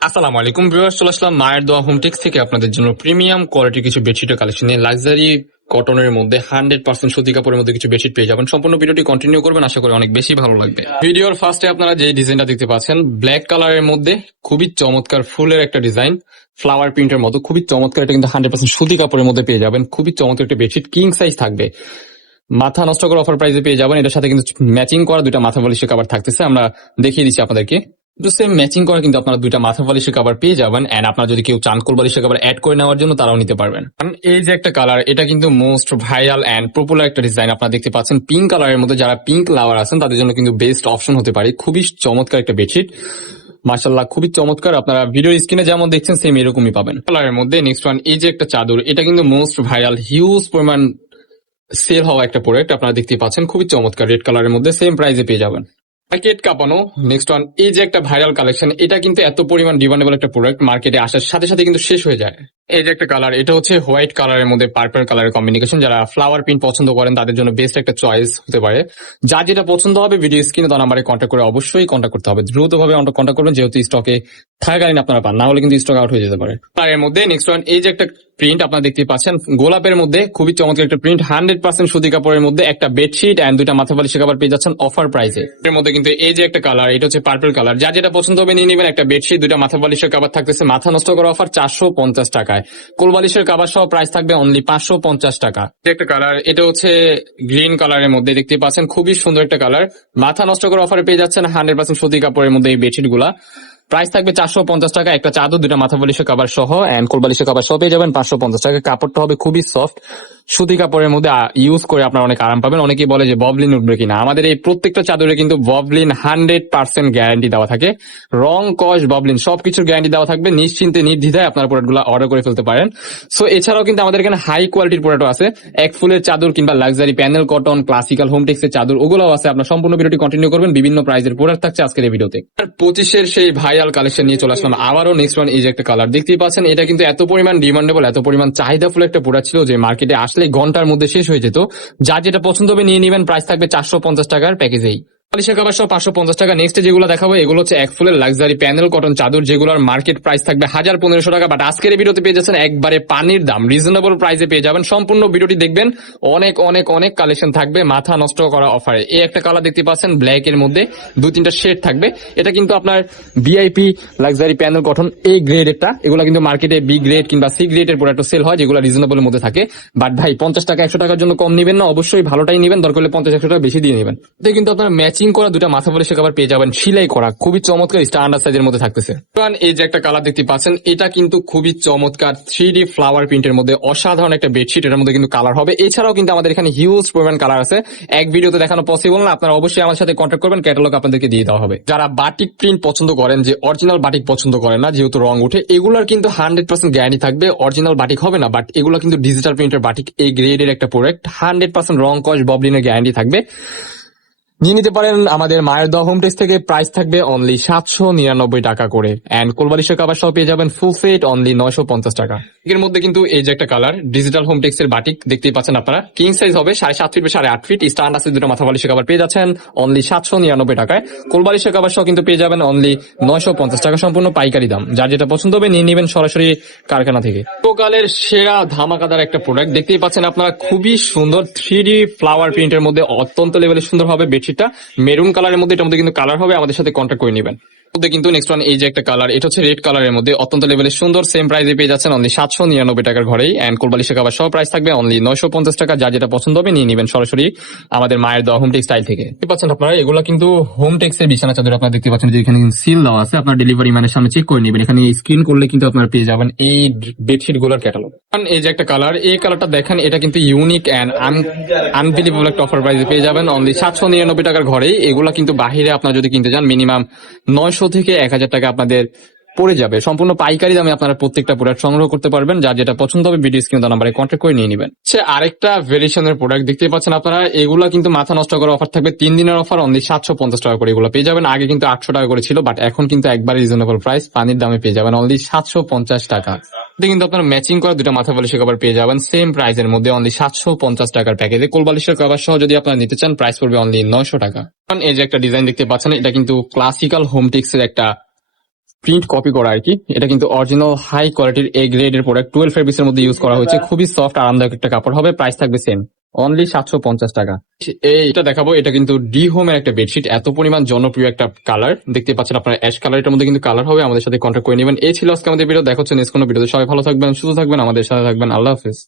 আসসালামু আলাইকুম ভিউয়ার্স, চলে আসলাম মায়ের দোয়া হোমটেক্স থেকে আপনাদের জন্য প্রিমিয়াম কোয়ালিটির কিছু বেডশিটের কালেকশন নিয়ে। লাক্সারি কটনের মধ্যে 100% সুতি কাপড়ের মধ্যে কিছু বেডশিট পেয়ে যাবেন। সম্পূর্ণ ভিডিওটি কন্টিনিউ করবেন, আশা করি অনেক বেশি ভালো লাগবে। ভিডিওর ফার্স্টে আপনারা যে ডিজাইনটা দেখতে পাচ্ছেন ব্ল্যাক কালারের মধ্যে খুবই চমৎকার ফুলের একটা ডিজাইন, ফ্লাওয়ার প্রিন্টের মতো খুবই চমৎকার। এটা কিন্তু 100% সুতি কাপড়ের মধ্যে পেয়ে যাবেন। খুবই চমৎকার একটা বেডশিট, কিং সাইজ থাকবে, মাথা নষ্ট করে অফার প্রাইসে পেয়ে যাবেন। এটার সাথে কিন্তু ম্যাচিং করা দুইটা মাথা বালিশের কভার থাকতেছে, আমরা দেখিয়ে দিচ্ছি আপনাদেরকে। সেম ম্যাচিং করা কিন্তু আপনারা দুইটা মাথা বালিশের কভার পেয়ে যাবেন। এন্ড আপনারা যদি কেউ চানকোল বালিশের কভার অ্যাড করে নেওয়ার জন্য তারাও নিতে পারবেন। কারণ এই যে একটা কালার, এটা কিন্তু মোস্ট ভাইরাল এন্ড পপুলার একটা ডিজাইন আপনারা দেখতে পাচ্ছেন। পিঙ্ক কালারের মধ্যে যারা পিঙ্ক লাভার আছেন তাদের জন্য কিন্তু বেস্ট অপশন হতে পারে। খুবই চমৎকার একটা বেডশিট, মাশাআল্লাহ খুবই চমৎকার। আপনারা ভিডিও স্ক্রিনে যেমন দেখছেন সেম এরকমই পাবেন কালারের মধ্যে। নেক্সট ওয়ান, এই যে একটা চাদর, এটা কিন্তু মোস্ট ভাইরাল, হিউজ পরিমাণ সেল হওয়া একটা প্রোডাক্ট আপনারা দেখতে পাচ্ছেন। খুবই চমৎকার, রেড কালারের মধ্যে সেম প্রাইসে পেয়ে যাবেন। মার্কেট কাঁপানো। নেক্সট ওয়ান, এই যে একটা ভাইরাল কালেকশন, এটা কিন্তু এত পরিমাণ ডিমান্ডেবল একটা প্রোডাক্ট, মার্কেটে আসার সাথে সাথে কিন্তু শেষ হয়ে যায়। এই যে একটা কালার, এটা হচ্ছে হোয়াইট কালারের মধ্যে পার্পল কালারের কম্বিনেশন। যারা ফ্লাওয়ার প্রিন্ট পছন্দ করেন তাদের জন্য বেস্ট একটা চয়েস হতে পারে। যার যেটা পছন্দ হবে ভিডিও স্ক্রিনে দেওয়া নাম্বারে কন্ট্যাক্ট করে অবশ্যই কন্ট্যাক্ট করতে হবে, দ্রুতভাবে কন্ট্যাক্ট করবেন, যেহেতু স্টকে থাকাকালীন আপনারা পান, না হলে কিন্তু স্টক আউট হয়ে যেতে পারে। তার মধ্যে নেক্সট ওয়ান, এই যে একটা প্রিন্ট আপনারা দেখতে পাচ্ছেন গোলাপের মধ্যে, খুবই চমৎকার একটা প্রিন্ট, 100% সুতি কাপড়ের মধ্যে একটা বেডশিট এন্ড দুইটা মাথা বালিশের কভার পেয়ে যাচ্ছেন অফার প্রাইসে। এর মধ্যে কিন্তু এই যে একটা কালার, এটা হচ্ছে পার্পল কালার, যার যেটা পছন্দ হবে নিয়ে নেবেন। একটা বেডশিট, দুইটা মাথা বালিশের কভার থাকতেছে, মাথা নষ্ট করা অফার 450 টাকায়। কোল বালিশের কভার সহ প্রাইস থাকবে অনলি 550 টাকা। যে একটা কালার, এটা হচ্ছে গ্রিন কালারের মধ্যে দেখতে পাচ্ছেন, খুবই সুন্দর একটা কালার, মাথা নষ্ট করা অফারে পেয়ে যাচ্ছেন 100% সুতি কাপড়ের মধ্যে এই বেডশিট গুলা। প্রাইস থাকবে 450 টাকা। একটা চাদর, দুটা মাথা বালিশের কভার সহ এন্ড কোল বালিশের কভার সহ পেয়ে যাবেন 550 টাকা। কাপড়টা হবে খুবই সফট, সুতি কাপড়ের মধ্যে ইউজ করে আপনারা অনেক আরাম পাবেন। অনেকেই বলে যে ববলিন উঠবে কিনা, আমাদের এই প্রত্যেকটা চাদরে কিন্তু ববলিন 100% গ্যারান্টি দেওয়া থাকে। রং, কস, ববলিন সবকিছুর গ্যারান্টি দেওয়া থাকবে। নিশ্চিন্তে নির্দ্বিধায় আপনারা প্রোডাক্টগুলো অর্ডার করে ফেলতে পারেন। সো এছাড়াও কিন্তু আমাদের এখানে হাই কোয়ালিটির প্রোডাক্ট আছে, এক ফুলের চাদর কিংবা luxury panel cotton, classical Hometex এর চাদর, ওগুলোও আছে। আপনার সম্পূর্ণ ভিডিওটি কন্টিনিউ করবেন। বিভিন্ন প্রাইসের প্রোডাক্ট থাকছে আজকের এই ভিডিওতে। 25-এর সেই ভাইরাল কালেকশন নিয়ে চলে আসলাম আবারও। নেক্সট ওয়ান, এই যে একটা কালার দেখতেই পাচ্ছেন, এটা কিন্তু এত পরিমাণ ডিমান্ডেবল, এত পরিমাণ চাহিদাফুল একটা প্রোডাক্ট ছিল যে মার্কেটে আসলে ঘন্টার মধ্যে শেষ হয়ে যেত। যার যেটা পছন্দ হবে নিয়ে নেবেন। প্রাইস থাকবে 450 টাকার প্যাকেজেই। বালিশের কভার সহ 550 টাকা। নেক্সট যেগুলো দেখাবো এগুলো হচ্ছে এক ফুলের লাক্সারি প্যানেল কটন চাদর, যেগুলোর মার্কেট প্রাইস থাকবে 1500 টাকা। বাট আজকের এই ভিডিওতে পেয়ে যাচ্ছেন একবারে পানির দাম, রিজনেবল প্রাইসে পেয়ে যাবেন। সম্পূর্ণ ভিডিওটি দেখবেন, অনেক অনেক অনেক কালেকশন থাকবে মাথা নষ্ট করা অফারে। এই একটা কালার দেখতে পাচ্ছেন ব্ল্যাক এর মধ্যে, 2-3টা শেড থাকবে। এটা কিন্তু আপনার ভিআইপি লাক্সারি প্যানেল কটন, এই গ্রেড এটা। এগুলো কিন্তু মার্কেটে বি গ্রেড কিংবা সি গ্রেড এর প্রোডাক্ট সেল হয়, যেগুলো রিজনেবল মধ্যে থাকে। বাট ভাই 50 টাকা 100 টাকার জন্য কম নিবেন না, অবশ্যই ভালোটাই নিবেন। দরকার হলে 50-100 টাকা বেশি দিয়ে নেবেন। এতে কিন্তু আপনার ম্যাচিং করা দুটা মাথা বালিশের কভার পেয়ে যাবেন, সেলাই করা, খুবই চমৎকার স্ট্যান্ডার্ড সাইজের মধ্যে থাকতেছে। এই যে একটা কালার দেখতে পাচ্ছেন, এটা কিন্তু খুবই চমৎকার 3D ফ্লাওয়ার প্রিন্টের মধ্যে অসাধারণ একটা বেডশিট। এর মধ্যে কিন্তু কালার হবে। এছাড়াও কিন্তু আমাদের এখানে হিউজ পরিমাণ কালার আছে, এক ভিডিওতে দেখানো পসিবল না। আপনারা অবশ্যই আমার সাথে কন্ট্যাক্ট করবেন, ক্যাটালগ আপনাদেরকে দিয়ে দেওয়া হবে। যারা বাটিক প্রিন্ট পছন্দ করেন, যে অরিজিনাল বাটিক পছন্দ করেন না যেহেতু রং উঠে, এগুলোর কিন্তু 100% গ্যারান্টি থাকবে। অরিজিনাল বাটিক হবে না, বাট এগুলো কিন্তু ডিজিটাল প্রিন্টের বাটিক, এই গ্রেডের একটা প্রোডাক্ট। 100% রং, কস, ববলিনের গ্যারান্টি থাকবে। নিয়ে নিতে পারেন আমাদের মায়ের দোয়া হোমটেক্স থেকে। প্রাইস থাকবে অনলি 799 টাকা করে। এন্ড কোলবালিশের কভার সহ পেয়ে যাবেন ফুল সেট অনলি 950 টাকা। এর মধ্যে কিন্তু এই যে একটা কালার, ডিজিটাল হোমটেক্স এর বাটিক দেখতেই পাচ্ছেন আপনারা, কিং সাইজ হবে 7.5 ফিট 8.5 ফিট। স্ট্যান্ড আছে, দুটো মাথা বালিশের কভার পেয়ে যাচ্ছেন অনলি 799 টাকায়। কোলবালিশের কভার সহ কিন্তু পেয়ে যাবেন অনলি 950 টাকা, সম্পূর্ণ পাইকারি দাম। যার যেটা পছন্দ হবে নিয়ে নেবেন সরাসরি কারখানা থেকে। লোকালের সেরা ধামাকাদার একটা প্রোডাক্ট দেখতেই পাচ্ছেন আপনারা, খুবই সুন্দর 3D ফ্লাওয়ার প্রিন্টের মধ্যে অত্যন্ত লেভেলে সুন্দর হবে বেডশিটটা। মেরুন কালারের মধ্যে, এটার মধ্যে কিন্তু কালার হবে, আমাদের সাথে কন্ট্যাক্ট করে নেবেন। মধ্যে কিন্তু নেক্সট ওয়ান, এই যে একটা কালার, এটা হচ্ছে রেড কালারের মধ্যে অত্যন্ত লেভেলে সুন্দর, সেম প্রাইসে পেয়ে যাচ্ছেন অনলি 799 টাকার ঘরেই। এন্ড কোলবালিশের কভার সহ প্রাইস থাকবে অনলি 950 টাকা। যার যেটা পছন্দ হবে নিয়ে নেবেন সরাসরি আমাদের মায়ের দোয়া হোমটেক্স স্টাইল থেকে। দেখতে পাচ্ছেন আপনারা, এগুলো কিন্তু হোমটেক্স এর বিছানা চাদর। আপনারা দেখতে পাচ্ছেন যে এখানে সিল দেওয়া আছে, আপনার ডেলিভারি ম্যানের সামনে চেক করে নেবেন। এখানে স্ক্রিন করলে কিন্তু আপনারা পেয়ে যাবেন এই বেডশিট গুলোর ক্যাটালগ। এই যে একটা কালার, এই কালারটা দেখেন, এটা কিন্তু ইউনিক এন্ড আনবিলিভেবল একটা অফার প্রাইসে পেয়ে যাবেন অনলি 799 টাকার ঘরেই। এগুলা কিন্তু বাহিরে আপনারা যদি কিনতে যান মিনিমাম 900 থেকে 1000 টাকা আপনাদের পড়ে যাবে। সম্পূর্ণ পাইকারি দামে আপনারা প্রত্যেকটা প্রোডাক্ট সংগ্রহ করতে পারবেন। যার যেটা পছন্দ হবে ভিডিও স্ক্রিনে দেওয়া নাম্বারে কন্ট্যাক্ট করে নিয়ে নেবেন। সে আরেকটা ভেরিয়েশনের প্রোডাক্ট দেখতে পাচ্ছেন আপনারা, এগুলা কিন্তু মাথা নষ্ট করার অফার থাকবে, 3 দিনের অফার, অনলি 750 টাকা করে এগুলো পেয়ে যাবেন। আগে কিন্তু 800 টাকা করে ছিল, বাট এখন কিন্তু একবারে রিজনেবল প্রাইস, পানির দামে পেয়ে যাবেন অনলি 750 টাকা। কিন্তু আপনার ম্যাচিং করা দুটো মাথা বালিশের কভার পেয়ে যাবেন সেম প্রাইসের মধ্যে অনলি 750 টাকার প্যাকেজে। কোল বালিশের কভার সহ যদি আপনারা নিতে চান প্রাইস পড়বে অনলি 900 টাকা। এই যে একটা ডিজাইন দেখতে পাচ্ছেন, এটা কিন্তু ক্লাসিক্যাল হোমটেক্স এর একটা প্রিন্ট কপি করা আর কি। এটা কিন্তু অরিজিনাল হাই কোয়ালিটির এ গ্রেডের প্রোডাক্ট, 12 ফেব্রিক্স এর মধ্যে ইউজ করা হয়েছে। খুবই সফট আরামদায়ক একটা কাপড় হবে। প্রাইস থাকবে সেম, অনলি 750 টাকা। এইটা দেখাবো, এটা কিন্তু ডি হোমের একটা বেডশিট। এত পরিমাণ জনপ্রিয় একটা কালার, দেখতে পাচ্ছেন আপনারা অ্যাশ কালারের মধ্যে কিন্তু কালার হবে। আমাদের সাথে কন্ট্যাক্ট করে নেবেন। এই ছিল আজকে আমাদের ভিডিও। দেখা হচ্ছে নেক্সট কোনো ভিডিওতে। সবাই ভালো থাকবেন, সুস্থ থাকবেন, আমাদের সাথে থাকবেন। আল্লাহ হাফেজ।